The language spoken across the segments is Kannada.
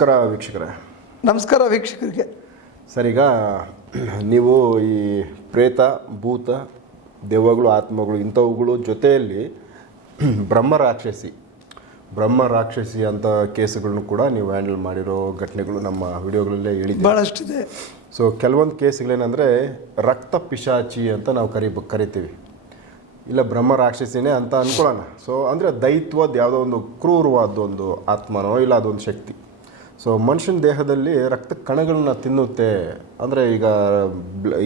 ನಮಸ್ಕಾರ ವೀಕ್ಷಕರೇ. ನಮಸ್ಕಾರ ವೀಕ್ಷಕರಿಗೆ. ಸರ್ ಈಗ ನೀವು ಈ ಪ್ರೇತ ಭೂತ ದೆವ್ವಗಳು ಆತ್ಮಗಳು ಇಂಥವುಗಳು ಜೊತೆಯಲ್ಲಿ ಬ್ರಹ್ಮ ರಾಕ್ಷಸಿ ಬ್ರಹ್ಮ ರಾಕ್ಷಸಿ ಅಂತ ಕೇಸುಗಳನ್ನು ಕೂಡ ನೀವು ಹ್ಯಾಂಡಲ್ ಮಾಡಿರೋ ಘಟನೆಗಳು ನಮ್ಮ ವಿಡಿಯೋಗಳಲ್ಲೇ ಹೇಳಿದ್ದೀವಿ ಭಾಳಷ್ಟಿದೆ ಸೊ ಕೆಲವೊಂದು ಕೇಸ್ಗಳೇನೆಂದರೆ ರಕ್ತ ಪಿಶಾಚಿ ಅಂತ ನಾವು ಕರಿ ಕರಿತೀವಿ. ಇಲ್ಲ ಬ್ರಹ್ಮ ರಾಕ್ಷಸಿನೇ ಅಂತ ಅಂದ್ಕೊಳ್ಳೋಣ ಸೊ ಅಂದರೆ ದೈತ್ವದ ಯಾವುದೋ ಒಂದು ಕ್ರೂರವಾದ ಒಂದು ಆತ್ಮನೋ ಇಲ್ಲ ಅದೊಂದು ಶಕ್ತಿ. ಸೊ ಮನುಷ್ಯನ ದೇಹದಲ್ಲಿ ರಕ್ತ ಕಣಗಳನ್ನ ತಿನ್ನುತ್ತೆ. ಅಂದರೆ ಈಗ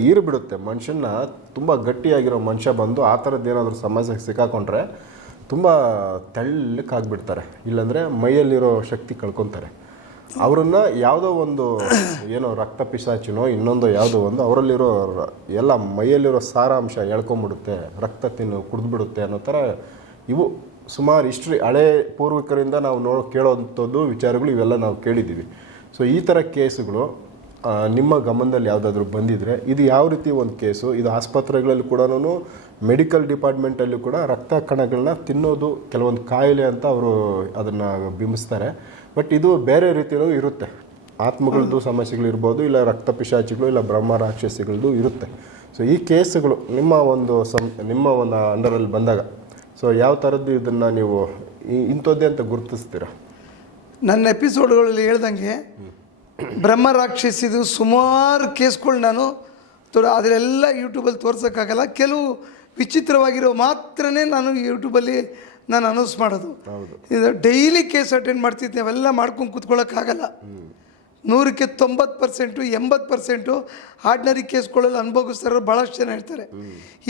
ಈರು ಬಿಡುತ್ತೆ. ಮನುಷ್ಯನ ತುಂಬ ಗಟ್ಟಿಯಾಗಿರೋ ಮನುಷ್ಯ ಬಂದು ಆ ಥರದ್ದು ಏನಾದರೂ ಸಮಸ್ಯೆಗೆ ಸಿಕ್ಕಾಕೊಂಡ್ರೆ ತುಂಬ ತೆಳ್ಳಕ್ಕಾಗ್ಬಿಡ್ತಾರೆ. ಇಲ್ಲಾಂದರೆ ಮೈಯಲ್ಲಿರೋ ಶಕ್ತಿ ಕಳ್ಕೊತಾರೆ. ಅವರನ್ನು ಯಾವುದೋ ಒಂದು ಏನೋ ರಕ್ತ ಪಿಶಾಚಿನೋ ಇನ್ನೊಂದು ಯಾವುದೋ ಒಂದು ಅವರಲ್ಲಿರೋ ಎಲ್ಲ ಮೈಯಲ್ಲಿರೋ ಸಾರಾಂಶ ಎಳ್ಕೊಂಬಿಡುತ್ತೆ. ರಕ್ತ ತಿನ್ನು, ಕುಡಿದ್ಬಿಡುತ್ತೆ ಅನ್ನೋ ಥರ ಇವು ಸುಮಾರು ಹಿಸ್ಟ್ರಿ ಹಳೆ ಪೂರ್ವಿಕರಿಂದ ನಾವು ನೋ, ಕೇಳೋವಂಥದ್ದು, ವಿಚಾರಗಳು ಇವೆಲ್ಲ ನಾವು ಕೇಳಿದ್ದೀವಿ. ಸೊ ಈ ಥರ ಕೇಸುಗಳು ನಿಮ್ಮ ಗಮನದಲ್ಲಿ ಯಾವುದಾದ್ರೂ ಬಂದಿದ್ರೆ, ಇದು ಯಾವ ರೀತಿ ಒಂದು ಕೇಸು? ಇದು ಆಸ್ಪತ್ರೆಗಳಲ್ಲಿ ಕೂಡ ಮೆಡಿಕಲ್ ಡಿಪಾರ್ಟ್ಮೆಂಟಲ್ಲೂ ಕೂಡ ರಕ್ತ ಕಣಗಳನ್ನ ತಿನ್ನೋದು ಕೆಲವೊಂದು ಕಾಯಿಲೆ ಅಂತ ಅವರು ಅದನ್ನು ಬಿಂಬಿಸ್ತಾರೆ. ಬಟ್ ಇದು ಬೇರೆ ರೀತಿಯೂ ಇರುತ್ತೆ. ಆತ್ಮಗಳದ್ದು ಸಮಸ್ಯೆಗಳಿರ್ಬೋದು ಇಲ್ಲ ರಕ್ತ ಪಿಶಾಚಿಗಳು, ಇಲ್ಲ ಬ್ರಹ್ಮ ರಾಕ್ಷಸಿಗಳದ್ದು ಇರುತ್ತೆ. ಸೊ ಈ ಕೇಸುಗಳು ನಿಮ್ಮ ಒಂದು ಸಂ, ನಿಮ್ಮ ಒಂದು ಅಂಡರಲ್ಲಿ ಬಂದಾಗ ಸೊ ಯಾವ ಥರದ್ದು ಇದನ್ನು ನೀವು ಇಂಥದ್ದೇ ಅಂತ ಗುರುತಿಸ್ತೀರಾ? ನನ್ನ ಎಪಿಸೋಡ್ಗಳಲ್ಲಿ ಹೇಳ್ದಂಗೆ ಬ್ರಹ್ಮ ರಾಕ್ಷಸಿದು ಸುಮಾರು ಕೇಸ್ಗಳು ನಾನು ತೋರ ಅದರೆಲ್ಲ ಯೂಟ್ಯೂಬಲ್ಲಿ ತೋರ್ಸೋಕ್ಕಾಗಲ್ಲ. ಕೆಲವು ವಿಚಿತ್ರವಾಗಿರೋ ಮಾತ್ರನೇ ನಾನು ಯೂಟ್ಯೂಬಲ್ಲಿ ನಾನು ಅನೌನ್ಸ್ ಮಾಡೋದು. ಇದು ಡೈಲಿ ಕೇಸ್ ಅಟೆಂಡ್ ಮಾಡ್ತಿದ್ದೆ ಅವೆಲ್ಲ ಮಾಡ್ಕೊಂಡು ಕೂತ್ಕೊಳ್ಳೋಕ್ಕಾಗಲ್ಲ ನೂರಕ್ಕೆ ತೊಂಬತ್ತು ಪರ್ಸೆಂಟು ಎಂಬತ್ತು ಪರ್ಸೆಂಟು ಆರ್ಡಿನರಿ ಕೇಸ್ಗಳಲ್ಲಿ ಅನುಭವಿಸ್ತಾರೋ ಭಾಳಷ್ಟು ಜನ ಇರ್ತಾರೆ.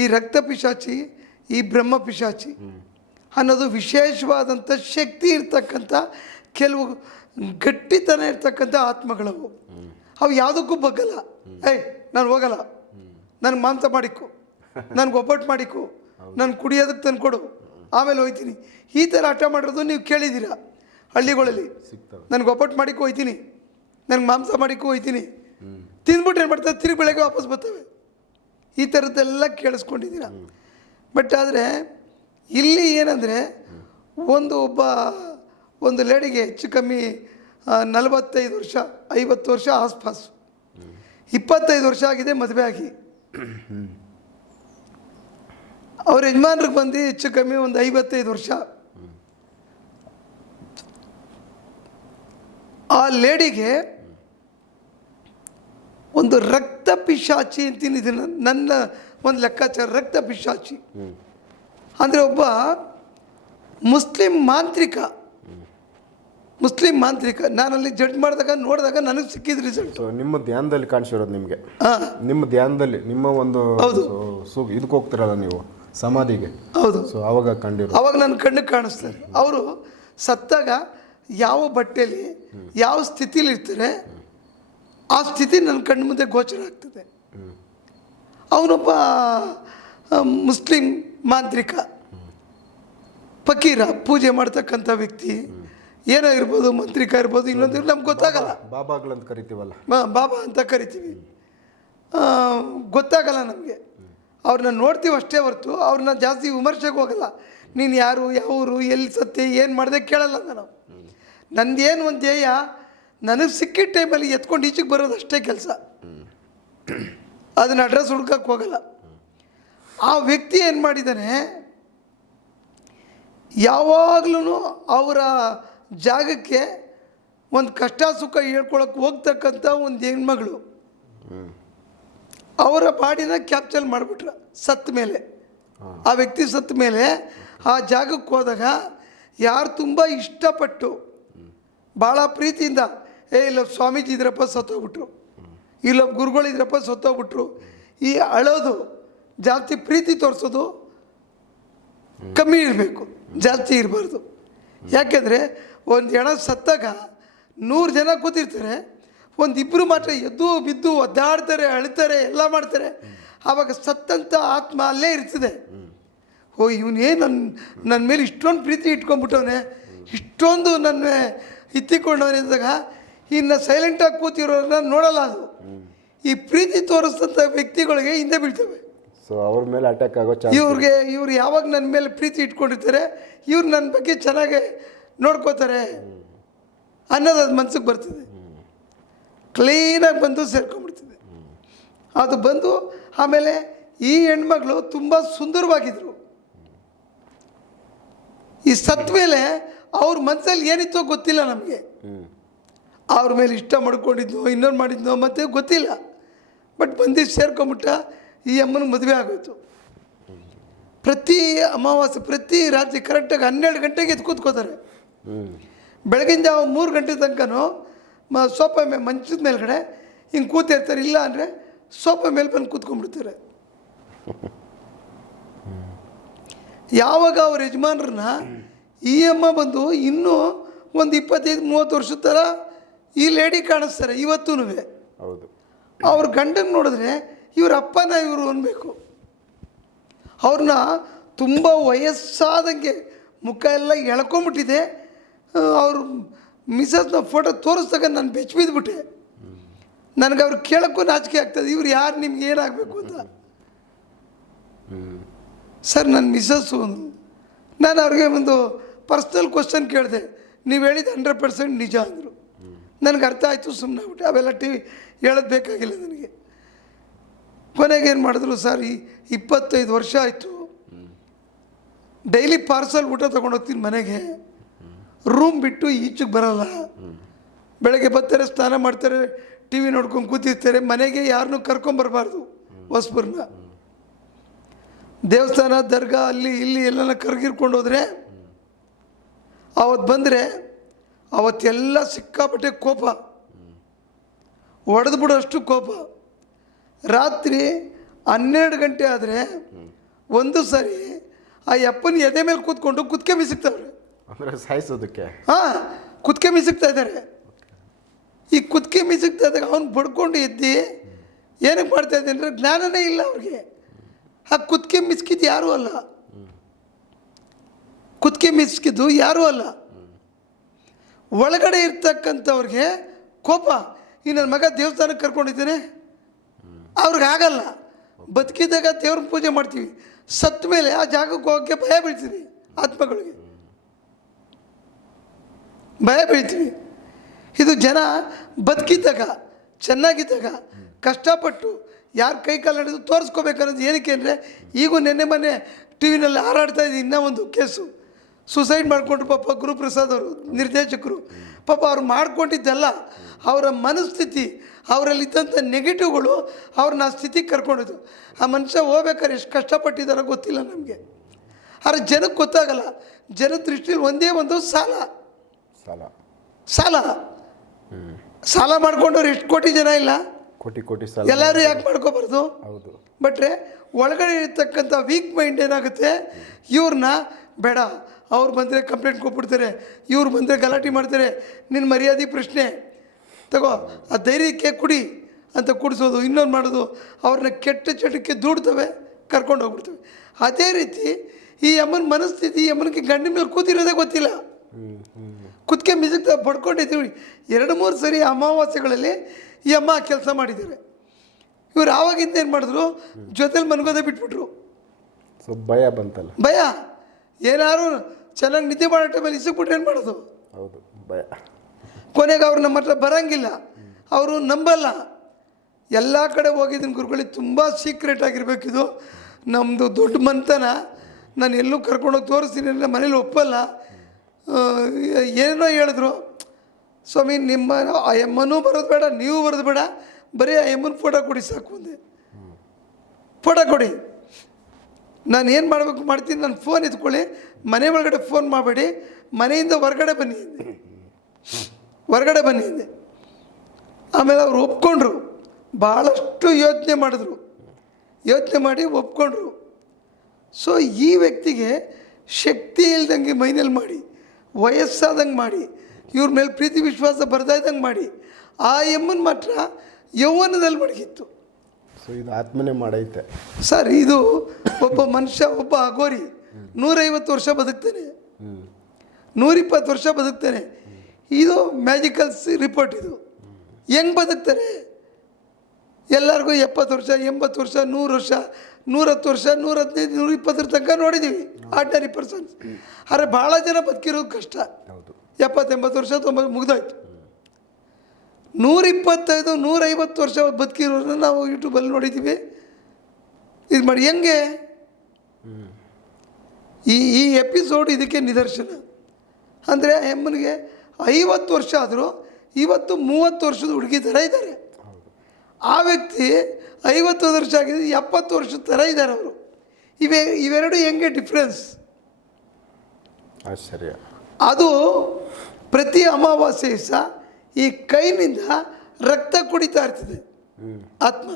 ಈ ರಕ್ತ ಪಿಶಾಚಿ ಈ ಬ್ರಹ್ಮ ಪಿಶಾಚಿ ಅನ್ನೋದು ವಿಶೇಷವಾದಂಥ ಶಕ್ತಿ ಇರ್ತಕ್ಕಂಥ ಕೆಲವು ಗಟ್ಟಿತನ ಇರ್ತಕ್ಕಂಥ ಆತ್ಮಗಳವು. ಅವು ಯಾವುದಕ್ಕೂ ಬಗ್ಗಲ್ಲ. ಏಯ್ ನಾನು ಹೋಗಲ್ಲ. ನನಗೆ ಮಾಂಸ ಮಾಡಿಕೊ. ನನಗೆ ಒಬ್ಬಟ್ಟು ಮಾಡಿಕೊ. ನಾನು ಕುಡಿಯೋದಕ್ಕೆ ತಂದು ಕೊಡು ಆಮೇಲೆ ಹೋಯ್ತೀನಿ. ಈ ಥರ ಆಟ ಮಾಡಿರೋದು ನೀವು ಕೇಳಿದ್ದೀರಾ? ಹಳ್ಳಿಗಳಲ್ಲಿ. ನನಗೆ ಒಬ್ಬಟ್ಟು ಮಾಡಿಕೊ ಹೋಯ್ತೀನಿ. ನನಗೆ ಮಾಂಸ ಮಾಡಿಕೊ ಹೋಯ್ತೀನಿ. ತಿಂದ್ಬಿಟ್ಟು ಏನು ಮಾಡ್ತಾರೆ? ತಿರುಗಿ ಬೆಳಗ್ಗೆ ವಾಪಸ್ ಬರ್ತವೆ. ಈ ಥರದ್ದೆಲ್ಲ ಕೇಳಿಸ್ಕೊಂಡಿದ್ದೀರಾ? ಬಟ್ ಆದರೆ, ಇಲ್ಲಿ ಏನಂದರೆ, ಒಂದು ಒಬ್ಬ, ಒಂದು ಲೇಡಿಗೆ ಹೆಚ್ಚು ಕಮ್ಮಿ ನಲವತ್ತೈದು ವರ್ಷ, ಐವತ್ತು ವರ್ಷ ಆಸ್ಪಾಸು. ಇಪ್ಪತ್ತೈದು ವರ್ಷ ಆಗಿದೆ, ಮದುವೆ ಆಗಿ. ಅವ್ರ ಯಜಮಾನ್ರಿಗೆ ಬಂದು ಹೆಚ್ಚು ಕಮ್ಮಿ ಒಂದು ಐವತ್ತೈದು ವರ್ಷ. ಆ ಲೇಡಿಗೆ ಒಂದು ರಕ್ತ ಪಿಶಾಚಿ ನನ್ನ- ನನ್ನ ಒಂದು ಲೆಕ್ಕಾಚಾರ ರಕ್ತ ಪಿಶಾಚಿ. ಅಂದರೆ ಒಬ್ಬ ಮುಸ್ಲಿಂ ಮಾಂತ್ರಿಕ. ಮುಸ್ಲಿಂ ಮಾಂತ್ರಿಕ. ನಾನಲ್ಲಿ ಜಡ್ಜ್ ಮಾಡಿದಾಗ ನೋಡಿದಾಗ ನನಗೆ ಸಿಕ್ಕಿದ ರಿಸಲ್ಟ್ ನಿಮ್ಮ ಧ್ಯಾನದಲ್ಲಿ ಕಾಣಿಸಿರೋದು ನಿಮಗೆ. ನಿಮ್ಮ ಧ್ಯಾನದಲ್ಲಿ ನಿಮ್ಮ ಒಂದು ಹೌದು. ಸೊ ಇದಕ್ಕೆ ಹೋಗ್ತಿರಲ್ಲ ನೀವು ಸಮಾಧಿಗೆ. ಹೌದು. ಸೊ ಅವಾಗ ಕಂಡಿರೋ ಅವಾಗ ನನ್ನ ಕಣ್ಣಿಗೆ ಕಾಣಿಸ್ತಾರೆ. ಅವರು ಸತ್ತಾಗ ಯಾವ ಬಟ್ಟೆಯಲ್ಲಿ ಯಾವ ಸ್ಥಿತಿಲಿ ಇರ್ತಾರೆ ಆ ಸ್ಥಿತಿ ನನ್ನ ಕಣ್ಣು ಮುಂದೆ ಗೋಚರ ಆಗ್ತದೆ. ಅವನೊಬ್ಬ ಮುಸ್ಲಿಂ ಮಾಂತ್ರಿಕ. ಫಕೀರ ಪೂಜೆ ಮಾಡ್ತಕ್ಕಂಥ ವ್ಯಕ್ತಿ. ಏನೋ ಇರ್ಬೋದು ಮಂತ್ರಿಕ ಇರ್ಬೋದು ಇನ್ನೊಂದು ನಮ್ಗೆ ಗೊತ್ತಾಗಲ್ಲ. ಬಾಬಾಗಳಂತ ಕರಿತೀವಲ್ಲ? ಹಾಂ ಬಾಬಾ ಅಂತ ಕರಿತೀವಿ. ಗೊತ್ತಾಗಲ್ಲ ನಮಗೆ. ಅವ್ರನ್ನ ನೋಡ್ತೀವಿ ಅಷ್ಟೇ ಹೊರತು ಅವ್ರನ್ನ ಜಾಸ್ತಿ ವಿಮರ್ಶೆಗೆ ಹೋಗಲ್ಲ. ನೀನು ಯಾರು ಯಾವೂರು ಎಲ್ಲಿ ಸತ್ಯ ಏನು ಮಾಡಿದೆ ಕೇಳಲ್ಲ ನಾನು ನಂದೇನು ಒಂದು ಧ್ಯೇಯ ನನಗೆ ಸಿಕ್ಕಿದ ಟೈಮಲ್ಲಿ ಎತ್ಕೊಂಡು ಈಚೆಗೆ ಬರೋದು ಅಷ್ಟೇ ಕೆಲಸ. ಅದನ್ನ ಅಡ್ರೆಸ್ ಹುಡ್ಕಕ್ಕೆ ಹೋಗಲ್ಲ. ಆ ವ್ಯಕ್ತಿ ಏನು ಮಾಡಿದ್ದಾನೆ ಯಾವಾಗಲೂ ಅವರ ಜಾಗಕ್ಕೆ ಒಂದು ಕಷ್ಟ ಸುಖ ಹೇಳ್ಕೊಳಕ್ಕೆ ಹೋಗ್ತಕ್ಕಂಥ ಒಂದು ಹೆಣ್ಮಗಳು ಅವರ ಬಾಡಿನ ಕ್ಯಾಪ್ಚರ್ ಮಾಡಿಬಿಟ್ರ ಸತ್ತ ಮೇಲೆ. ಆ ವ್ಯಕ್ತಿ ಸತ್ತ ಮೇಲೆ ಆ ಜಾಗಕ್ಕೆ ಹೋದಾಗ ಯಾರು ತುಂಬ ಇಷ್ಟಪಟ್ಟು ಭಾಳ ಪ್ರೀತಿಯಿಂದ, ಏ ಇಲ್ಲ ಸ್ವಾಮೀಜಿ ಇದ್ರಪ್ಪ ಸತ್ತೋಗ್ಬಿಟ್ರು. ಇಲ್ಲೊಬ್ಬ ಗುರುಗಳಿದ್ರಪ್ಪ ಸತ್ತೋಗ್ಬಿಟ್ರು. ಈ ಅಳೋದು ಜಾಸ್ತಿ ಪ್ರೀತಿ ತೋರಿಸೋದು ಕಮ್ಮಿ ಇರಬೇಕು, ಜಾಸ್ತಿ ಇರಬಾರ್ದು. ಯಾಕೆಂದರೆ ಒಂದು ಜನ ಸತ್ತಾಗ ನೂರು ಜನ ಕೂತಿರ್ತಾರೆ, ಒಂದು ಇಬ್ಬರು ಮಾತ್ರ ಎದ್ದು ಬಿದ್ದು ಒದ್ದಾಡ್ತಾರೆ, ಅಳ್ತಾರೆ, ಎಲ್ಲ ಮಾಡ್ತಾರೆ. ಆವಾಗ ಸತ್ತಂಥ ಆತ್ಮ ಅಲ್ಲೇ ಇರ್ತದೆ. ಓ ಇವನೇ ನನ್ನ ನನ್ನ ಮೇಲೆ ಇಷ್ಟೊಂದು ಪ್ರೀತಿ ಇಟ್ಕೊಂಡ್ಬಿಟ್ಟವನೆ, ಇಷ್ಟೊಂದು ನನ್ನ ಇತ್ತಿಕೊಂಡವನೆ ಅಂದಾಗ, ಇನ್ನು ಸೈಲೆಂಟಾಗಿ ಕೂತಿರೋರನ್ನ ನೋಡಲ್ಲ ಅದು. ಈ ಪ್ರೀತಿ ತೋರಿಸಿದಂಥ ವ್ಯಕ್ತಿಗಳಿಗೆ ಹಿಂದೆ ಬೀಳ್ತವೆ. ಸೊ ಅವ್ರ ಮೇಲೆ ಅಟ್ಯಾಕ್ ಆಗೋ ಚಾನ್ಸ್ ಇವ್ರಿಗೆ ಇವ್ರು ಯಾವಾಗ ನನ್ನ ಮೇಲೆ ಪ್ರೀತಿ ಇಟ್ಕೊಂಡಿರ್ತಾರೆ ಇವ್ರು ನನ್ನ ಬಗ್ಗೆ ಚೆನ್ನಾಗಿ ನೋಡ್ಕೋತಾರೆ ಅನ್ನೋದು ಅದು ಮನ್ಸಿಗೆ ಬರ್ತದೆ. ಕ್ಲೀನಾಗಿ ಬಂದು ಸೇರ್ಕೊಂಡ್ಬಿಡ್ತದೆ. ಅದು ಬಂದು ಆಮೇಲೆ ಈ ಹೆಣ್ಮಗಳು ತುಂಬ ಸುಂದರವಾಗಿದ್ರು. ಈ ಸತ್ ಮೇಲೆ ಅವ್ರ ಮನಸ್ಸಲ್ಲಿ ಏನಿತ್ತೋ ಗೊತ್ತಿಲ್ಲ ನಮಗೆ. ಅವ್ರ ಮೇಲೆ ಇಷ್ಟ ಮಾಡ್ಕೊಂಡಿದ್ನೋ ಇನ್ನೊಂದು ಮಾಡಿದ್ನೋ ಮತ್ತೆ ಗೊತ್ತಿಲ್ಲ. ಬಟ್ ಬಂದು ಸೇರ್ಕೊಂಬಿಟ್ಟ ಈ ಅಮ್ಮನ ಮದುವೆ ಆಗೋಯ್ತು. ಪ್ರತಿ ಅಮಾವಾಸ್ಯೆ ಪ್ರತಿ ರಾತ್ರಿ ಕರೆಕ್ಟಾಗಿ ಹನ್ನೆರಡು ಗಂಟೆಗೆ ಎದ್ದು ಕೂತ್ಕೋತಾರೆ. ಬೆಳಗಿನ ಜಾವ ಮೂರು ಗಂಟೆ ತನಕನೂ ಮ ಸೋಫಾ ಮೇಲೆ ಮಂಚದ ಮೇಲ್ಗಡೆ ಹಿಂಗೆ ಕೂತಿರ್ತಾರೆ ಇಲ್ಲ ಅಂದರೆ ಸೋಫಾ ಮೇಲೆ ಬಂದು ಕೂತ್ಕೊಂಡ್ಬಿಡ್ತಾರೆ. ಯಾವಾಗ ಅವ್ರ ಯಜಮಾನ್ರನ್ನ ಈ ಅಮ್ಮ ಬಂದು ಇನ್ನೂ ಒಂದು ಇಪ್ಪತ್ತೈದು ಮೂವತ್ತು ವರ್ಷದ ಥರ ಈ ಲೇಡಿ ಕಾಣಿಸ್ತಾರೆ ಇವತ್ತೂ ಹೌದು. ಅವ್ರ ಗಂಡನ ನೋಡಿದ್ರೆ ಇವ್ರ ಅಪ್ಪನ ಇವರು ಅನ್ಬೇಕು. ಅವ್ರನ್ನ ತುಂಬ ವಯಸ್ಸಾದಂಗೆ ಮುಖ ಎಲ್ಲ ಎಳ್ಕೊಂಬಿಟ್ಟಿದೆ. ಅವ್ರ ಮಿಸಸ್ನ ಫೋಟೋ ತೋರಿಸ್ದಾಗ ನಾನು ಬೆಚ್ಚ ಬಿದ್ದುಬಿಟ್ಟೆ ನನಗೆ ಅವ್ರು ಕೇಳೋಕ್ಕೂ ನಾಚಿಕೆ ಆಗ್ತದೆ, ಇವ್ರು ಯಾರು ನಿಮ್ಗೆ ಏನಾಗಬೇಕು ಅಂತ. ಸರ್ ನನ್ನ ಮಿಸಸ್ಸು. ನಾನು ಅವ್ರಿಗೆ ಒಂದು ಪರ್ಸ್ನಲ್ ಕ್ವಶನ್ ಕೇಳಿದೆ. ನೀವು ಹೇಳಿದ ಹಂಡ್ರೆಡ್ ಪರ್ಸೆಂಟ್ ನಿಜ ಅಂದರು. ನನಗೆ ಅರ್ಥ ಆಯಿತು ಸುಮ್ಮನೆ ಬಿಟ್ಟು ಅವೆಲ್ಲ ಟಿ ವಿ ಹೇಳೋದು ಬೇಕಾಗಿಲ್ಲ ನನಗೆ. ಕೊನೆಗೆ ಏನು ಮಾಡಿದ್ರು ಸರ್, ಈ ಇಪ್ಪತ್ತೈದು ವರ್ಷ ಆಯಿತು. ಡೈಲಿ ಪಾರ್ಸಲ್ ಊಟ ತೊಗೊಂಡೋಗ್ತೀನಿ ಮನೆಗೆ. ರೂಮ್ ಬಿಟ್ಟು ಈಚೆಗೆ ಬರಲ್ಲ. ಬೆಳಗ್ಗೆ ಬರ್ತಾರೆ, ಸ್ನಾನ ಮಾಡ್ತಾರೆ, ಟಿ ವಿ ನೋಡ್ಕೊಂಡು ಕೂತಿರ್ತಾರೆ. ಮನೆಗೆ ಯಾರನ್ನೂ ಕರ್ಕೊಂಬರ್ಬಾರ್ದು ಹೊಸ್ಬರ್ನ. ದೇವಸ್ಥಾನ, ದರ್ಗಾ, ಅಲ್ಲಿ, ಇಲ್ಲಿ ಎಲ್ಲ ಕರ್ಗಿರ್ಕೊಂಡು ಹೋದರೆ ಅವತ್ತು ಬಂದರೆ ಅವತ್ತೆಲ್ಲ ಸಿಕ್ಕಾಪಟ್ಟೆ ಕೋಪ. ಒಡೆದು ಬಿಡೋಷ್ಟು ಕೋಪ. ರಾತ್ರಿ ಹನ್ನೆರಡು ಗಂಟೆ ಆದರೆ ಒಂದು ಸರಿ ಆ ಯಪ್ಪನ ಎದೆ ಮೇಲೆ ಕೂತ್ಕೊಂಡು ಕುತ್ಕೆ ಮಿಸಿಕ್ತವ್ರೆ. ಅಂದರೆ ಸಾಯಿಸೋದಕ್ಕೆ? ಹಾಂ ಕುತ್ಕೆ ಮಿಸಿಕ್ತಾ ಇದ್ದಾರೆ. ಈ ಕುತ್ಕೆ ಮಿಸಿಕ್ತಾ ಇದ್ದಾಗ ಅವ್ನು ಬಡ್ಕೊಂಡು ಎದ್ದು ಏನಕ್ಕೆ ಮಾಡ್ತಾ ಇದ್ದೆ ಅಂದರೆ ಜ್ಞಾನನೇ ಇಲ್ಲ ಅವ್ರಿಗೆ. ಆ ಕುತ್ಕೆ ಮಿಸ್ಕಿದ್ದು ಯಾರೂ ಅಲ್ಲ. ಕುತ್ಕೆ ಮಿಸ್ಕಿದ್ದು ಯಾರೂ ಅಲ್ಲ. ಒಳಗಡೆ ಇರ್ತಕ್ಕಂಥವ್ರಿಗೆ ಕೋಪ, ಈ ನನ್ನ ಮಗ ದೇವಸ್ಥಾನಕ್ಕೆ ಕರ್ಕೊಂಡಿದ್ದೇನೆ. ಅವ್ರಿಗೆ ಆಗಲ್ಲ. ಬದುಕಿದ್ದಾಗ ದೇವ್ರ ಪೂಜೆ ಮಾಡ್ತೀವಿ. ಸತ್ತ ಮೇಲೆ ಆ ಜಾಗಕ್ಕೆ ಹೋಗೋಕ್ಕೆ ಭಯ ಬೀಳ್ತೀವಿ ಆತ್ಮಗಳಿಗೆ. ಭಯ ಬೀಳ್ತೀವಿ. ಇದು ಜನ ಬದುಕಿದ್ದಾಗ, ಚೆನ್ನಾಗಿದ್ದಾಗ, ಕಷ್ಟಪಟ್ಟು ಯಾರು ಕೈ ಕಾಲು ನಡೆದು ತೋರಿಸ್ಕೋಬೇಕನ್ನೋದು ಏನಕ್ಕೆ ಅಂದರೆ, ಈಗೂ ನೆನ್ನೆ ಮೊನ್ನೆ ಟಿ ವಿನಲ್ಲಿ ಹಾರಾಡ್ತಾ ಇದೆ ಇನ್ನೂ ಒಂದು ಕೇಸು. ಸುಸೈಡ್ ಮಾಡಿಕೊಂಡ್ರು ಪಾಪ ಗುರುಪ್ರಸಾದ್ ಅವರು ನಿರ್ದೇಶಕರು. ಪಾಪ ಅವ್ರು ಮಾಡ್ಕೊಂಡಿದ್ದಲ್ಲ ಅವರ ಮನಸ್ಥಿತಿ ಅವರಲ್ಲಿದ್ದಂಥ ನೆಗೆಟಿವ್ಗಳು ಅವ್ರನ್ನ ಆ ಸ್ಥಿತಿಗೆ ಕರ್ಕೊಂಡಿದ್ದು ಆ ಮನುಷ್ಯ ಹೋಗ್ಬೇಕಾದ್ರೆ ಎಷ್ಟು ಕಷ್ಟಪಟ್ಟಿದ್ದಾರೋ ಗೊತ್ತಿಲ್ಲ ನಮಗೆ. ಆದರೆ ಜನಕ್ಕೆ ಗೊತ್ತಾಗಲ್ಲ ಜನ ದೃಷ್ಟಿಯಲ್ಲಿ ಒಂದೇ ಒಂದು ಸಾಲ. ಸಾಲ. ಸಾಲ. ಸಾಲ ಮಾಡ್ಕೊಂಡವ್ರು ಎಷ್ಟು ಕೋಟಿ ಜನ ಇಲ್ಲ? ಕೋಟಿ ಕೋಟಿ ಸಾಲ. ಎಲ್ಲರೂ ಯಾಕೆ ಮಾಡ್ಕೋಬಾರ್ದು? ಹೌದು. ಬಟ್ರೆ ಒಳಗಡೆ ಇರ್ತಕ್ಕಂಥ ವೀಕ್ ಮೈಂಡ್ ಏನಾಗುತ್ತೆ? ಇವ್ರನ್ನ ಬೇಡ ಅವ್ರು ಬಂದರೆ ಕಂಪ್ಲೇಂಟ್ ಕೊಟ್ಬಿಡ್ತಾರೆ ಇವ್ರು ಬಂದರೆ ಗಲಾಟೆ ಮಾಡ್ತಾರೆ. ನಿನ್ನ ಮರ್ಯಾದೆ ಪ್ರಶ್ನೆ. ತಗೋ ಆ ಧೈರ್ಯಕ್ಕೆ ಕುಡಿ ಅಂತ ಕುಡಿಸೋದು ಇನ್ನೊಂದು ಮಾಡೋದು ಅವ್ರನ್ನ ಕೆಟ್ಟ ಚಟಕ್ಕೆ ದೂಡ್ತವೆ ಕರ್ಕೊಂಡು ಹೋಗ್ಬಿಡ್ತವೆ. ಅದೇ ರೀತಿ ಈ ಅಮ್ಮನ ಮನಸ್ಥಿತಿ ಅಮ್ಮನಿಗೆ ಗಂಡಿನ ಮೇಲೆ ಕೂತಿರೋದೇ ಗೊತ್ತಿಲ್ಲ. ಕುತ್ಕೆ ಮಿಸುಕ್ತಾ ಬಡ್ಕೊಂಡಿದ್ದೀವಿ ಎರಡು ಮೂರು ಸರಿ ಅಮಾವಾಸ್ಯೆಗಳಲ್ಲಿ ಈ ಅಮ್ಮ ಕೆಲಸ ಮಾಡಿದ್ದಾರೆ. ಇವ್ರು ಆವಾಗಿಂದ ಏನು ಮಾಡಿದ್ರು? ಜೊತೆಲಿ ಮನ್ಗೋದೇ ಬಿಟ್ಬಿಟ್ರು. ಸೊ ಭಯ ಬಂತಲ್ಲ? ಭಯ. ಏನಾದ್ರು ಚೆನ್ನಾಗಿ ನಿದ್ದೆ ಮಾಡೋ ಟೈಮಲ್ಲಿ ಇಸಕ್ಬಿಟ್ರೆ ಏನು ಮಾಡೋದು? ಹೌದು ಭಯ. ಕೊನೆಗೆ ಅವ್ರು ನಮ್ಮ ಹತ್ರ ಬರೋಂಗಿಲ್ಲ. ಅವರು ನಂಬಲ್ಲ. ಎಲ್ಲ ಕಡೆ ಹೋಗಿದ್ದೀನಿ ಗುರುಗಳಿಗೆ ತುಂಬ ಸೀಕ್ರೆಟ್ ಆಗಿರ್ಬೇಕಿದು ನಮ್ಮದು ದೊಡ್ಡ ಮಂತನ. ನಾನು ಎಲ್ಲೂ ಕರ್ಕೊಂಡೋಗಿ ತೋರಿಸ್ತೀನಿ ಅಂದರೆ ಮನೇಲಿ ಒಪ್ಪಲ್ಲ. ಏನೇನೋ ಹೇಳಿದ್ರು. ಸ್ವಾಮಿ ನಿಮ್ಮ ಆ ಎಮ್ಮನೂ ಬರೋದು ಬೇಡ ನೀವು ಬರೋದು ಬೇಡ. ಬರೀ ಆ ಎಮ್ಮನ ಫೋಟೋ ಕೊಡಿ ಸಾಕು ಅಂದೆ. ಫೋಟೋ ಕೊಡಿ. ನಾನು ಏನು ಮಾಡಬೇಕು ಮಾಡ್ತೀನಿ, ನಾನು ಫೋನ್ ಎತ್ಕೊಳ್ಳಿ, ಮನೆ ಒಳಗಡೆ ಫೋನ್ ಮಾಡಬೇಡಿ, ಮನೆಯಿಂದ ಹೊರಗಡೆ ಬನ್ನಿ. ಹೊರಗಡೆ ಬನ್ನಿ. ಅಂದೆ ಆಮೇಲೆ ಅವ್ರು ಒಪ್ಕೊಂಡ್ರು. ಭಾಳಷ್ಟು ಯೋಚನೆ ಮಾಡಿದ್ರು. ಯೋಚನೆ ಮಾಡಿ ಒಪ್ಕೊಂಡ್ರು. ಸೊ ಈ ವ್ಯಕ್ತಿಗೆ ಶಕ್ತಿ ಇಲ್ದಂಗೆ ಮೈನಲ್ಲಿ ಮಾಡಿ, ವಯಸ್ಸಾದಂಗೆ ಮಾಡಿ, ಇವ್ರ ಮೇಲೆ ಪ್ರೀತಿ ವಿಶ್ವಾಸ ಬರ್ದಾಯ್ದಂಗೆ ಮಾಡಿ, ಆ ಎಮ್ಮನ ಮಾತ್ರ ಯೌವನದಲ್ಲಿ ಮಡಗಿತ್ತು. ಸೊ ಇದು ಆತ್ಮನೇ ಮಾಡೈತೆ. ಸರ್ ಇದು ಒಬ್ಬ ಮನುಷ್ಯ ಒಬ್ಬ ಅಗೋರಿ ನೂರೈವತ್ತು ವರ್ಷ ಬದುಕ್ತೇನೆ. ನೂರಿಪ್ಪತ್ತು ವರ್ಷ ಬದುಕ್ತೇನೆ. ಇದು ಮ್ಯಾಜಿಕಲ್ಸ್ ರಿಪೋರ್ಟ್ ಇದು. ಹೆಂಗೆ ಬದುಕ್ತಾರೆ? ಎಲ್ಲರಿಗೂ ಎಪ್ಪತ್ತು ವರ್ಷ ಎಂಬತ್ತು ವರ್ಷ ನೂರು ವರ್ಷ ನೂರತ್ತು ವರ್ಷ ನೂರ ಹದಿನೈದು ನೂರ ಇಪ್ಪತ್ತರ ತನಕ ನೋಡಿದ್ದೀವಿ ಆರ್ಡಿನರಿ ಪರ್ಸನ್ಸ್ ಆದರೆ ಭಾಳ ಜನ ಬದುಕಿರೋದು ಕಷ್ಟ. ಹೌದು. ಎಪ್ಪತ್ತೆಂಬತ್ತು ವರ್ಷ ತೊಂಬತ್ತು ಮುಗ್ದೋಯ್ತು. ನೂರಿಪ್ಪತ್ತೈದು ನೂರೈವತ್ತು ವರ್ಷ ಬದುಕಿರೋರನ್ನ ನಾವು ಯೂಟ್ಯೂಬಲ್ಲಿ ನೋಡಿದ್ದೀವಿ ಇದು ಮಾಡಿ ಹೆಂಗೆ? ಈ ಈ ಎಪಿಸೋಡ್ ಇದಕ್ಕೆ ನಿದರ್ಶನ. ಅಂದರೆ ಹೆಮ್ಮನಿಗೆ ಐವತ್ತು ವರ್ಷ ಆದರೂ ಇವತ್ತು ಮೂವತ್ತು ವರ್ಷದ ಹುಡುಗಿ ಥರ ಇದ್ದಾರೆ. ಆ ವ್ಯಕ್ತಿ ಐವತ್ತು ವರ್ಷ ಆಗಿದೆ ಎಪ್ಪತ್ತು ವರ್ಷದ ಥರ ಇದ್ದಾರೆ ಅವರು. ಇವೆ ಇವೆರಡು ಹೆಂಗೆ ಡಿಫ್ರೆನ್ಸ್ ಸರಿ ಅದು ಪ್ರತಿ ಅಮಾವಾಸ್ಯೆ ಸಹ ಈ ಕೈನಿಂದ ರಕ್ತ ಕುಡಿತಾ ಇರ್ತದೆ. ಆತ್ಮ.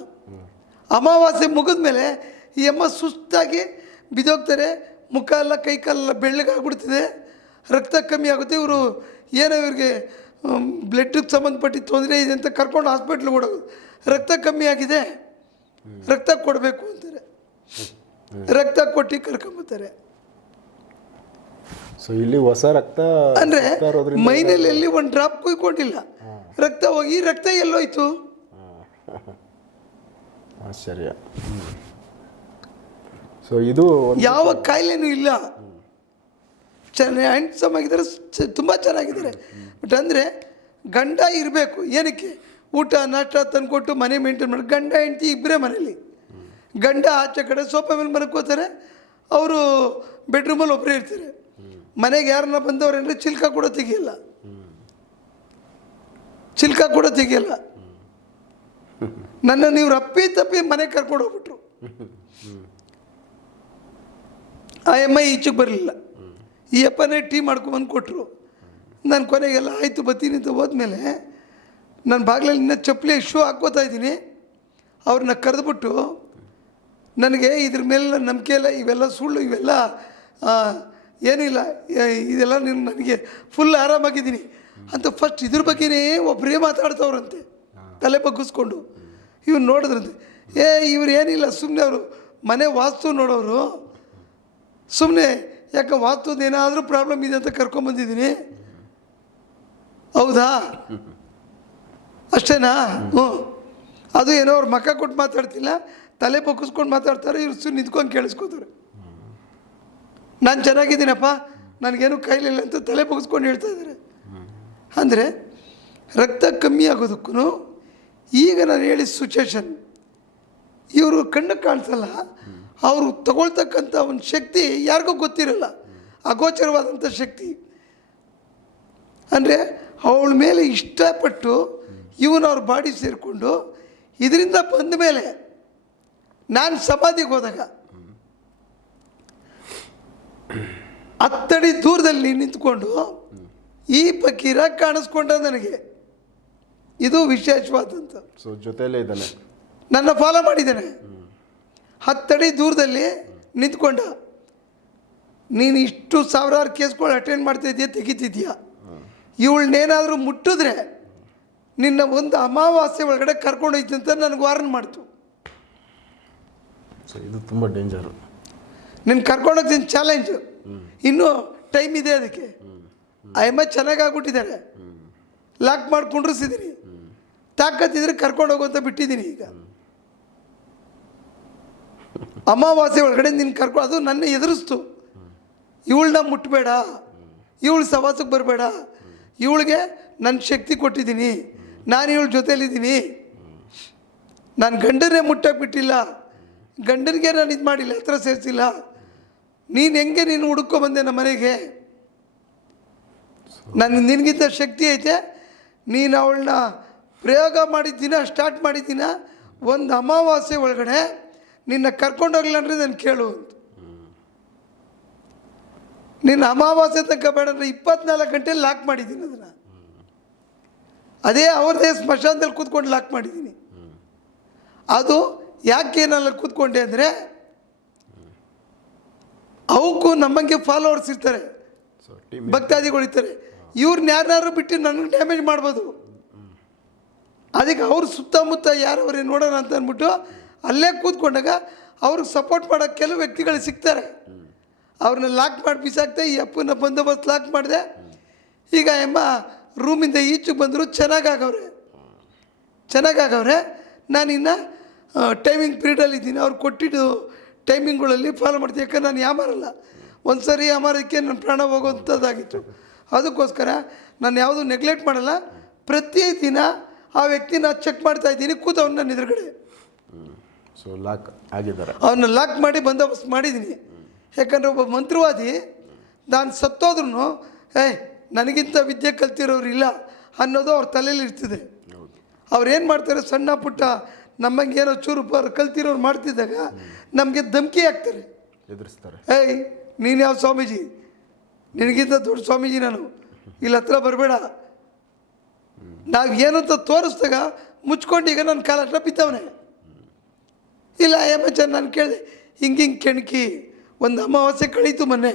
ಅಮಾವಾಸ್ಯೆ ಮುಗಿದ ಮೇಲೆ ಈ ಅಮ್ಮ ಸುಸ್ತಾಗಿ ಬಿದ್ದೋಗ್ತಾರೆ. ಮುಖ ಎಲ್ಲ ಕೈ ಕಾಲೆಲ್ಲ ಬೆಳ್ಳಗಾಗ್ಬಿಡ್ತಿದೆ ರಕ್ತ ಕಮ್ಮಿ ಆಗುತ್ತೆ. ಇವರು ಏನೋ ಇವ್ರಿಗೆ ಬ್ಲಡ್ಗೆ ಸಂಬಂಧಪಟ್ಟಿದ್ದ ತೊಂದರೆ ಇದೆ ಅಂತ ಕರ್ಕೊಂಡು ಹಾಸ್ಪಿಟ್ಲಿಗೆ ಓಡೋದು. ರಕ್ತ ಕಮ್ಮಿ ಆಗಿದೆ. ರಕ್ತ ಕೊಡಬೇಕು ಅಂತಾರೆ. ರಕ್ತ ಕೊಟ್ಟು ಕರ್ಕೊಂಬತ್ತಾರೆ. ಸೊ ಇಲ್ಲಿ ಹೊಸ ರಕ್ತ ಅಂದ್ರೆ ಮೈನಲ್ಲಿ ಎಲ್ಲಿ ಒಂದು ಡ್ರಾಪ್ ಕುಯ್ಕೊಂಡಿಲ್ಲ. ರಕ್ತ ಹೋಗಿ ರಕ್ತ ಎಲ್ಲೋಯ್ತು. ಆಶ್ಚರ್ಯ. ಸೊ ಇದು ಯಾವ ಕಾಯಿಲೆನೂ ಇಲ್ಲ. ಚೆನ್ನಾಗಿ ಹ್ಯಾಂಡ್ಸಮ್ ಆಗಿದ್ದಾರೆ ತುಂಬ ಚೆನ್ನಾಗಿದ್ದಾರೆ. ಬಟ್ ಅಂದರೆ ಗಂಡ ಇರಬೇಕು. ಏನಕ್ಕೆ? ಊಟ ನಾಷ್ಟ ತಂದುಕೊಟ್ಟು ಮನೆ ಮೇಂಟೈನ್ ಮಾಡಿ ಗಂಡ ಹೆಂಡತಿ ಇಬ್ಬರೇ ಮನೇಲಿ. ಗಂಡ ಆಚೆ ಕಡೆ ಸೋಫಾ ಮೇಲೆ ಮಲ್ಕೋತಾರೆ. ಅವರು ಬೆಡ್ರೂಮಲ್ಲಿ ಒಬ್ಬರೇ ಇರ್ತಾರೆ. ಮನೆಗೆ ಯಾರನ್ನ ಬಂದವ್ರೇನ್ರಿ? ಚಿಲ್ಕ ಕೂಡ ತೆಗಿಯಲ್ಲ. ಚಿಲ್ಕ ಕೂಡ ತೆಗಿಯಲ್ಲ. ನನ್ನ ನೀವು ರಪ್ಪಿ ತಪ್ಪಿ ಮನೆಗೆ ಕರ್ಕೊಂಡು ಹೋಗ್ಬಿಟ್ರು. ಆ ಎಮ್ಮ ಈಚೆಗೆ ಬರಲಿಲ್ಲ. ಈ ಅಪ್ಪನೇ ಟೀ ಮಾಡ್ಕೊಂಬಂದು ಕೊಟ್ಟರು ನಾನು ಕೊನೆಗೆಲ್ಲ ಆಯಿತು ಬತ್ತೀನಿ ಅಂತ ಹೋದ್ಮೇಲೆ ನನ್ನ ಬಾಗಿಲಲ್ಲಿ ಇನ್ನೂ ಚಪ್ಪಲಿ ಶೂ ಹಾಕ್ಕೋತಾ ಇದ್ದೀನಿ. ಅವ್ರನ್ನ ಕರೆದ್ಬಿಟ್ಟು ನನಗೆ ಇದ್ರ ಮೇಲೆ ನಂಬಿಕೆ ಇಲ್ಲ, ಇವೆಲ್ಲ ಸುಳ್ಳು, ಇವೆಲ್ಲ ಏನಿಲ್ಲ ಇದೆಲ್ಲ ನೀನು ನನಗೆ ಫುಲ್ ಆರಾಮಾಗಿದ್ದೀನಿ. ಅಂತ ಫಸ್ಟ್ ಇದ್ರ ಬಗ್ಗೆನೇ ಒಬ್ಬರೇ ಮಾತಾಡ್ತವ್ರಂತೆ, ತಲೆ ಬಗ್ಗಿಸ್ಕೊಂಡು. ಇವ್ನು ನೋಡಿದ್ರಂತೆ, ಏ, ಇವ್ರು ಏನಿಲ್ಲ ಸುಮ್ಮನೆ ಅವರು ಮನೆ ವಾಸ್ತು ನೋಡೋರು. ಸುಮ್ಮನೆ ಯಾಕೆ ವಾಸ್ತುದ ಏನಾದರೂ ಪ್ರಾಬ್ಲಮ್ ಇದೆ ಅಂತ ಕರ್ಕೊಂಬಂದಿದ್ದೀನಿ ಹೌದಾ? ಅಷ್ಟೇನಾ? ಹ್ಞೂ. ಅದು ಏನೋ ಅವ್ರು ಮಕ್ಕ ಕೊಟ್ಟು ಮಾತಾಡ್ತಿಲ್ಲ, ತಲೆ ಬಗ್ಗಿಸ್ಕೊಂಡು ಮಾತಾಡ್ತಾರೆ, ಇವ್ರು ಸುಮ್ಮನೆ ನಿಂತ್ಕೊಂಡು ಕೇಳಿಸ್ಕೋತಾರೆ. ನಾನು ಚೆನ್ನಾಗಿದ್ದೀನಪ್ಪ. ನನಗೇನು ಕೈಲಿಲ್ಲ ಅಂತ ತಲೆ ಬಗ್ಸ್ಕೊಂಡು ಹೇಳ್ತಾ ಇದ್ದಾರೆ. ಅಂದರೆ ರಕ್ತ ಕಮ್ಮಿ ಆಗೋದಕ್ಕೂ ಈಗ ನಾನು ಹೇಳಿದ ಸಿಚುವೇಶನ್ ಇವರು ಕಣ್ಣು ಕಾಣಿಸಲ್ಲ, ಅವರು ತಗೊಳ್ತಕ್ಕಂಥ ಒಂದು ಶಕ್ತಿ ಯಾರಿಗೂ ಗೊತ್ತಿರಲ್ಲ. ಅಗೋಚರವಾದಂಥ ಶಕ್ತಿ. ಅಂದರೆ ಅವಳ ಮೇಲೆ ಇಷ್ಟಪಟ್ಟು ಇವನು ಅವ್ರ ಬಾಡಿ ಸೇರಿಕೊಂಡು ಇದರಿಂದ ಬಂದ ಮೇಲೆ ನಾನು ಸಮಾಧಿಗೆ ಹೋದಾಗ ಹತ್ತಡಿ ದೂರದಲ್ಲಿ ನಿಂತ್ಕೊಂಡು ಈ ಪಕೀರ ಕಾಣಿಸ್ಕೊಂಡ ನನಗೆ. ಇದು ವಿಶೇಷವಾದಂಥ ಸೊ ಜೊತೆಯಲ್ಲೇ ಇದ್ದಾನೆ. ನನ್ನ ಫಾಲೋ ಮಾಡಿದ್ದೇನೆ. ಹತ್ತಡಿ ದೂರದಲ್ಲಿ ನಿಂತ್ಕೊಂಡ. ನೀನು ಇಷ್ಟು ಸಾವಿರಾರು ಕೇಸ್ಗಳು ಅಟೆಂಡ್ ಮಾಡ್ತಾ ಇದೆಯಾ ತೆಗಿತಿದ್ಯಾ? ಇವಳನ್ನೇನಾದರೂ ಮುಟ್ಟಿದ್ರೆ ನಿನ್ನ ಒಂದು ಅಮಾವಾಸ್ಯೆ ಒಳಗಡೆ ಕರ್ಕೊಂಡೋಯ್ತು ಅಂತ ನನಗೆ ವಾರ್ನ್ ಮಾಡ್ತು. ಸೊ ಇದು ತುಂಬ ಡೇಂಜರು ನಿನ್ನ ಕರ್ಕೊಂಡೋಗ್ತೀನಿ ಚಾಲೆಂಜು ಇನ್ನೂ ಟೈಮ್ ಇದೆ ಅದಕ್ಕೆ. ಆ ಎಮ್ಮ ಚೆನ್ನಾಗಿ ಆಗ್ಬಿಟ್ಟಿದ್ದಾರೆ ಲಾಕ್ ಮಾಡಿ ಕುಂಡ್ರಿಸಿದ್ದೀನಿ ತಾಕತ್ತಿದ್ರೆ ಕರ್ಕೊಂಡು ಹೋಗೋ ಬಿಟ್ಟಿದ್ದೀನಿ ಈಗ. ಅಮಾವಾಸ್ಯೆ ಒಳಗಡೆ ನಿನ್ನ ಕರ್ಕೊಂಡು ಅದು ನನ್ನ ಎದುರಿಸ್ತು. ಇವಳನ್ನ ಮುಟ್ಟಬೇಡ ಇವಳು ಸವಾಸಕ್ಕೆ ಬರಬೇಡ. ಇವಳಿಗೆ ನನ್ನ ಶಕ್ತಿ ಕೊಟ್ಟಿದ್ದೀನಿ ನಾನು ಇವಳ ಜೊತೆಯಲ್ಲಿದ್ದೀನಿ ನಾನು ಗಂಡನೇ ಮುಟ್ಟಕ್ಕೆ ಬಿಟ್ಟಿಲ್ಲ. ಗಂಡನಿಗೆ ನಾನು ಇದು ಮಾಡಿಲ್ಲ, ಹತ್ರ ಸೇರಿಸಿಲ್ಲ. ನೀನು ಹೆಂಗೆ ನೀನು ಹುಡುಕೊ ಬಂದೆ ನಮ್ಮ ಮನೆಗೆ? ನನ್ನ ನಿನಗಿಂತ ಶಕ್ತಿ ಐತೆ. ನೀನು ಅವಳನ್ನ ಪ್ರಯೋಗ ಮಾಡಿದ್ದೀನ, ಸ್ಟಾರ್ಟ್ ಮಾಡಿದ್ದೀನ? ಒಂದು ಅಮಾವಾಸ್ಯೆ ಒಳಗಡೆ ನಿನ್ನ ಕರ್ಕೊಂಡೋಗ್ಲಿಲ್ಲ ಅಂದರೆ ನಾನು ಕೇಳು ಅಂತ. ನಿನ್ನ ಅಮಾವಾಸ್ಯೆ ತನಕ ಬೇಡ ಇಪ್ಪತ್ನಾಲ್ಕು ಗಂಟೆ ಲಾಕ್ ಮಾಡಿದ್ದೀನಿ ಅದನ್ನು. ಅದೇ ಅವ್ರದೇ ಸ್ಮಶಾನದಲ್ಲಿ ಕೂತ್ಕೊಂಡು ಲಾಕ್ ಮಾಡಿದ್ದೀನಿ. ಅದು ಯಾಕೆ ನಾನು ಕೂತ್ಕೊಂಡೆ ಅಂದರೆ ಅವಕ್ಕೂ ನಮ್ಮಂಗೆ ಫಾಲೋವರ್ಸ್ ಇರ್ತಾರೆ. ಭಕ್ತಾದಿಗಳು ಇರ್ತಾರೆ. ಇವ್ರನ್ನ ಯಾರನ್ನಾರು ಬಿಟ್ಟು ನನಗೆ ಡ್ಯಾಮೇಜ್ ಮಾಡ್ಬೋದು. ಅದಕ್ಕೆ ಅವ್ರ ಸುತ್ತಮುತ್ತ ಯಾರವ್ರೇ ನೋಡೋಣ ಅಂತ ಅಂದ್ಬಿಟ್ಟು ಅಲ್ಲೇ ಕೂತ್ಕೊಂಡಾಗ ಅವ್ರಿಗೆ ಸಪೋರ್ಟ್ ಮಾಡೋ ಕೆಲವು ವ್ಯಕ್ತಿಗಳು ಸಿಗ್ತಾರೆ. ಅವ್ರನ್ನ ಲಾಕ್ ಮಾಡಿ ಬಿಸಾಕ್ತೆ ಈ ಅಪ್ಪನ ಬಂದೋಬಸ್ತ್ ಲಾಕ್ ಮಾಡಿದೆ. ಈಗ ಎಮ್ಮ ರೂಮಿಂದ ಈಚೆಗೆ ಬಂದರು ಚೆನ್ನಾಗಾಗವ್ರೆ. ಚೆನ್ನಾಗಾಗವ್ರೆ. ನಾನಿನ್ನು ಟೈಮಿಂಗ್ ಪೀರಿಯಡಲ್ಲಿ ಇದ್ದೀನಿ ಅವ್ರು ಕೊಟ್ಟಿದ್ದು ಟೈಮಿಂಗ್ಗಳಲ್ಲಿ ಫಾಲೋ ಮಾಡ್ತೀನಿ ಯಾಕಂದ್ರೆ ನಾನು ಯಾಮಾರಲ್ಲ. ಒಂದು ಸರಿ ಯಾಮಾರಕ್ಕೆ ನನ್ನ ಪ್ರಾಣ ಹೋಗುವಂಥದ್ದಾಗಿತ್ತು. ಅದಕ್ಕೋಸ್ಕರ ನಾನು ಯಾವುದು ನೆಗ್ಲೆಕ್ಟ್ ಮಾಡಲ್ಲ. ಪ್ರತಿ ದಿನ ಆ ವ್ಯಕ್ತಿನ ಚೆಕ್ ಮಾಡ್ತಾ ಇದ್ದೀನಿ. ಕೂತವನ್ನ ನನ್ನ ಎದುರುಗಡೆ. ಸೊ ಲಾಕ್ ಆಗಿದ್ದಾರೆ. ಅವನ್ನ ಲಾಕ್ ಮಾಡಿ ಬಂದೋಬಸ್ತ್ ಮಾಡಿದ್ದೀನಿ. ಯಾಕಂದರೆ ಒಬ್ಬ ಮಂತ್ರವಾದಿ ನಾನು ಸತ್ತೋದ್ರೂ ಏಯ್ ನನಗಿಂತ ವಿದ್ಯೆ ಕಲ್ತಿರೋರು ಇಲ್ಲ ಅನ್ನೋದು ಅವ್ರ ತಲೆಯಲ್ಲಿ ಇರ್ತದೆ. ಅವ್ರು ಏನು ಮಾಡ್ತಾರೆ? ಸಣ್ಣ ಪುಟ್ಟ ನಮ್ಮಂಗೆ ಏನೋ ಚೂರು ಪರ್ ಕಲ್ತಿರೋರು ಮಾಡ್ತಿದ್ದಾಗ ನಮಗೆ ಧಮಕಿ ಹಾಕ್ತಾರೆ. ಎದುರಿಸ್ತಾರೆ. ಏಯ್ ನೀನು ಯಾವ ಸ್ವಾಮೀಜಿ? ನಿನಗಿಂತ ದೊಡ್ಡ ಸ್ವಾಮೀಜಿ ನಾನು. ಇಲ್ಲಿ ಹತ್ರ ಬರಬೇಡ. ನಾವು ಏನಂತ ತೋರಿಸ್ದಾಗ ಮುಚ್ಕೊಂಡು ಈಗ ನನ್ನ ಕಾಲ ಹತ್ರ ಬಿತ್ತವನೆ ಇಲ್ಲ ಏಮಚ್ಚ ನಾನು ಕೇಳಿದೆ ಹಿಂಗೆ ಹಿಂಗೆ ಕೆಣಕಿ ಒಂದು ಅಮಾವಾಸ್ಯೆ ಕಳೀತು ಮೊನ್ನೆ.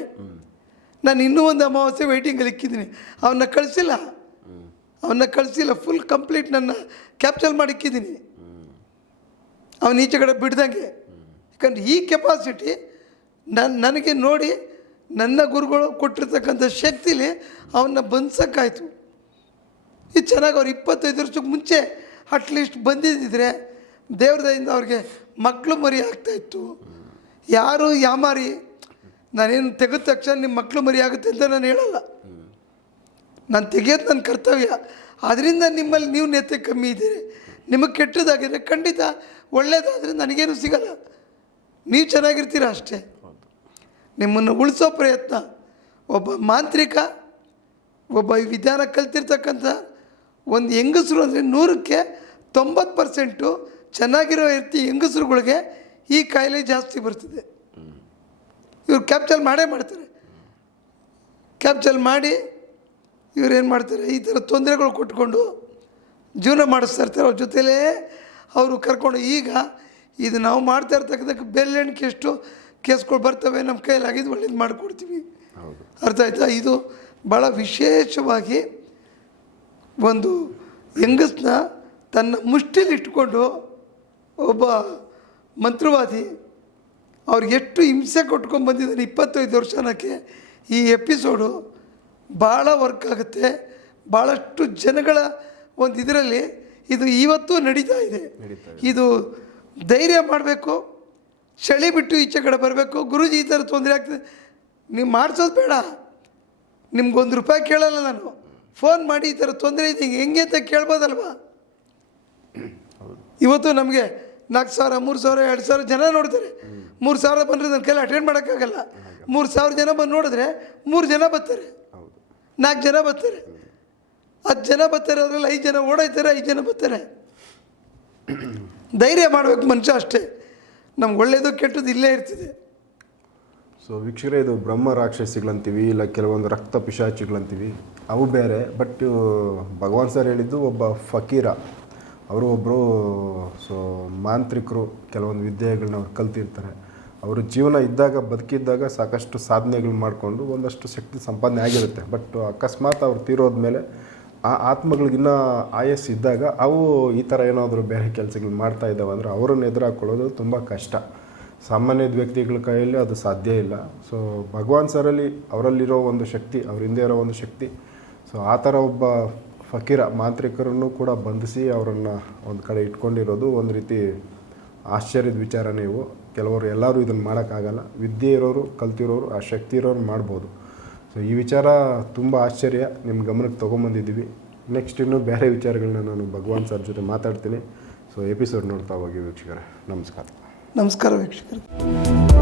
ನಾನು ಇನ್ನೂ ಒಂದು ಅಮಾವಾಸ್ಯೆ ವೆಯ್ಟಿಂಗಲ್ಲಿ ಇಕ್ಕಿದ್ದೀನಿ. ಅವನ್ನ ಕಳಿಸಿಲ್ಲ. ಅವನ್ನ ಕಳಿಸಿಲ್ಲ ಫುಲ್ ಕಂಪ್ಲೀಟ್ ನನ್ನ ಕ್ಯಾಪ್ಚರ್ ಮಾಡಿ ಇಕ್ಕಿದ್ದೀನಿ ಅವನ ಈಚೆ ಕಡೆ ಬಿಡ್ದಂಗೆ. ಯಾಕಂದ್ರೆ ಈ ಕೆಪಾಸಿಟಿ ನನ್ನ ನನಗೆ ನೋಡಿ ನನ್ನ ಗುರುಗಳು ಕೊಟ್ಟಿರ್ತಕ್ಕಂಥ ಶಕ್ತಿಲಿ ಅವನ್ನ ಬಂದ್ಸಕ್ಕಾಯ್ತು. ಇದು ಚೆನ್ನಾಗಿ ಅವ್ರು ಇಪ್ಪತ್ತೈದು ವರ್ಷಕ್ಕೆ ಮುಂಚೆ ಅಟ್ಲೀಸ್ಟ್ ಬಂದಿದ್ದಿದ್ರೆ ದೇವ್ರದಿಂದ ಅವ್ರಿಗೆ ಮಕ್ಕಳು ಮರಿ ಆಗ್ತಾಯಿತ್ತು ಯಾರು ಯಾಮಾರಿ, ನಾನೇನು ತೆಗೆದ ತಕ್ಷಣ ನಿಮ್ಮ ಮಕ್ಕಳು ಮರಿ ಆಗುತ್ತೆ ಅಂತ ನಾನು ಹೇಳಲ್ಲ. ನಾನು ತೆಗೆಯೋದು ನನ್ನ ಕರ್ತವ್ಯ. ಅದರಿಂದ ನಿಮ್ಮಲ್ಲಿ ನೀವು ನೆತ್ತೆ ಕಮ್ಮಿ ಇದ್ದೀರಿ. ನಿಮಗೆ ಕೆಟ್ಟದಾಗಿದ್ರೆ ಖಂಡಿತ ಒಳ್ಳೇದಾದರೆ ನನಗೇನು ಸಿಗಲ್ಲ. ನೀವು ಚೆನ್ನಾಗಿರ್ತೀರ ಅಷ್ಟೇ. ನಿಮ್ಮನ್ನು ಉಳಿಸೋ ಪ್ರಯತ್ನ. ಒಬ್ಬ ಮಾಂತ್ರಿಕ, ಒಬ್ಬ ವಿಧಾನ ಕಲ್ತಿರ್ತಕ್ಕಂಥ ಒಂದು ಹೆಂಗಸರು ಅಂದರೆ ನೂರಕ್ಕೆ ತೊಂಬತ್ತು ಪರ್ಸೆಂಟು ಚೆನ್ನಾಗಿರೋ ಇರ್ತಿ ಹೆಂಗಸರುಗಳಿಗೆ ಈ ಕಾಯಿಲೆ ಜಾಸ್ತಿ ಬರ್ತಿದೆ. ಇವ್ರು ಕ್ಯಾಪ್ಚಲ್ ಮಾಡೇ ಮಾಡ್ತಾರೆ. ಕ್ಯಾಪ್ಚಲ್ ಮಾಡಿ ಇವ್ರು ಏನು ಮಾಡ್ತಾರೆ? ಈ ಥರ ತೊಂದರೆಗಳು ಕೊಟ್ಕೊಂಡು ಜೀವನ ಮಾಡಿಸ್ತಾ ಇರ್ತಾರೆ ಅವ್ರ ಜೊತೆಲೇ ಅವರು ಕರ್ಕೊಂಡು ಈಗ ಇದು ನಾವು ಮಾಡ್ತಾ ಇರ್ತಕ್ಕಂಥ ಬೆಲ್ಲೆಣ್ಣೆ ಎಷ್ಟು ಕೇಸ್ಗಳು ಬರ್ತವೆ ನಮ್ಮ ಕೈಯಲ್ಲಿ ಆಗಿದ್ದು ಒಳ್ಳೇದು ಮಾಡಿಕೊಡ್ತೀವಿ. ಅರ್ಥ ಆಯ್ತಾ? ಇದು ಭಾಳ ವಿಶೇಷವಾಗಿ ಒಂದು ಹೆಂಗಸ್ನ ತನ್ನ ಮುಷ್ಟಿಲಿ ಇಟ್ಕೊಂಡು ಒಬ್ಬ ಮಂತ್ರವಾದಿ ಅವ್ರಿಗೆ ಎಷ್ಟು ಹಿಂಸೆ ಕೊಟ್ಕೊಂಡು ಬಂದಿದ್ದಾನೆ ಇಪ್ಪತ್ತೈದು ವರ್ಷನಕ್ಕೆ ಈ ಎಪಿಸೋಡು ಭಾಳ ವರ್ಕ್ ಆಗುತ್ತೆ. ಭಾಳಷ್ಟು ಜನಗಳ ಒಂದು ಇದರಲ್ಲಿ ಇದು ಇವತ್ತು ನಡೀತಾ ಇದೆ. ಇದು. ಧೈರ್ಯ ಮಾಡಬೇಕು ಚಳಿ ಬಿಟ್ಟು ಈಚೆ ಕಡೆ ಬರಬೇಕು ಗುರುಜಿ ಈ ಥರ ತೊಂದರೆ ಆಗ್ತದೆ. ನೀವು ಮಾಡಿಸೋದು ಬೇಡ. ನಿಮ್ಗೊಂದು ರೂಪಾಯಿ ಕೇಳಲ್ಲ ನಾನು. ಫೋನ್ ಮಾಡಿ ಈ ಥರ ತೊಂದರೆ ಇದೆ ಹಿಂಗೆ ಅಂತ ಕೇಳ್ಬೋದಲ್ವಾ? ಇವತ್ತು ನಮಗೆ ನಾಲ್ಕು ಸಾವಿರ ಮೂರು ಸಾವಿರ ಎರಡು ಸಾವಿರ ಜನ ನೋಡ್ತಾರೆ. ಮೂರು ಸಾವಿರ ಬಂದರೆ ನನ್ನ ಕೈಲಿ ಅಟೆಂಡ್ ಮಾಡೋಕ್ಕಾಗಲ್ಲ. ಮೂರು ಸಾವಿರ ಜನ ಬಂದು ನೋಡಿದ್ರೆ ಮೂರು ಜನ ಬರ್ತಾರೆ. ನಾಲ್ಕು ಜನ ಬರ್ತಾರೆ. ಹತ್ತು ಜನ ಬರ್ತಾರೆ, ಅದರಲ್ಲಿ ಐದು ಜನ ಓಡಾಯ್ತಾರೆ, ಐದು ಜನ ಬರ್ತಾರೆ. ಧೈರ್ಯ ಮಾಡಬೇಕು ಮನುಷ್ಯ ಅಷ್ಟೇ. ನಮ್ಗೆ ಒಳ್ಳೆಯದು ಕೆಟ್ಟದ್ದು ಇಲ್ಲೇ ಇರ್ತದೆ. ಸೊ ವೀಕ್ಷಕರೇ, ಇದು ಬ್ರಹ್ಮ ರಾಕ್ಷಸಿಗಳಂತೀವಿ, ಇಲ್ಲ ಕೆಲವೊಂದು ರಕ್ತ ಪಿಶಾಚಿಗಳಂತೀವಿ, ಅವು ಬೇರೆ ಬಟ್ ಭಗವಾನ್ ಸರ್ ಹೇಳಿದ್ದು ಒಬ್ಬ ಫಕೀರ. ಅವರು ಒಬ್ಬರು ಸೊ, ಮಾಂತ್ರಿಕರು, ಕೆಲವೊಂದು ವಿದ್ಯೆಗಳನ್ನ ಅವ್ರು ಕಲ್ತಿರ್ತಾರೆ. ಅವರು ಜೀವನ ಇದ್ದಾಗ, ಬದುಕಿದ್ದಾಗ ಸಾಕಷ್ಟು ಸಾಧನೆಗಳು ಮಾಡಿಕೊಂಡು ಒಂದಷ್ಟು ಶಕ್ತಿ ಸಂಪಾದನೆ ಆಗಿರುತ್ತೆ. ಬಟ್ ಅಕಸ್ಮಾತ್ ಅವ್ರು ತೀರೋದ್ಮೇಲೆ ಆ ಆತ್ಮಗಳಿಗಿನ್ನ ಆಯಸ್ಸು ಇದ್ದಾಗ ಅವು ಈ ಥರ ಏನಾದರೂ ಬೇರೆ ಕೆಲಸಗಳು ಮಾಡ್ತಾ ಇದ್ದಾವೆ ಅಂದರೆ ಅವರನ್ನು ಎದುರಾಕೊಳ್ಳೋದು ತುಂಬ ಕಷ್ಟ. ಸಾಮಾನ್ಯದ ವ್ಯಕ್ತಿಗಳ ಕೈಯಲ್ಲಿ ಅದು ಸಾಧ್ಯ ಇಲ್ಲ. ಸೊ ಭಗವಾನ್ ಸರಲ್ಲಿ ಅವರಲ್ಲಿರೋ ಒಂದು ಶಕ್ತಿ, ಅವ್ರ ಹಿಂದೆ ಇರೋ ಒಂದು ಶಕ್ತಿ. ಸೊ ಆ ಥರ ಒಬ್ಬ ಫಕೀರ, ಮಾಂತ್ರಿಕರನ್ನು ಕೂಡ ಬಂಧಿಸಿ ಅವರನ್ನು ಒಂದು ಕಡೆ ಇಟ್ಕೊಂಡಿರೋದು ಒಂದು ರೀತಿ ಆಶ್ಚರ್ಯದ ವಿಚಾರ ನೀವು ಕೆಲವರು ಎಲ್ಲರೂ ಇದನ್ನು ಮಾಡೋಕ್ಕಾಗಲ್ಲ. ವಿದ್ಯೆ ಇರೋರು, ಕಲ್ತಿರೋರು, ಆ ಶಕ್ತಿ ಇರೋರು ಮಾಡ್ಬೋದು. ಸೊ ಈ ವಿಚಾರ ತುಂಬ ಆಶ್ಚರ್ಯ. ನಿಮ್ಮ ಗಮನಕ್ಕೆ ತೊಗೊಂಬಂದಿದ್ದೀವಿ. ನೆಕ್ಸ್ಟ್ ಇನ್ನೂ ಬೇರೆ ವಿಚಾರಗಳನ್ನ ನಾನು ಭಗವಾನ್ ಸರ್ ಜೊತೆ ಮಾತಾಡ್ತೀನಿ. ಸೊ ಎಪಿಸೋಡ್ ನೋಡ್ತಾ ಹೋಗಿ ವೀಕ್ಷಕರೇ. ನಮಸ್ಕಾರ. ನಮಸ್ಕಾರ ವೀಕ್ಷಕರು.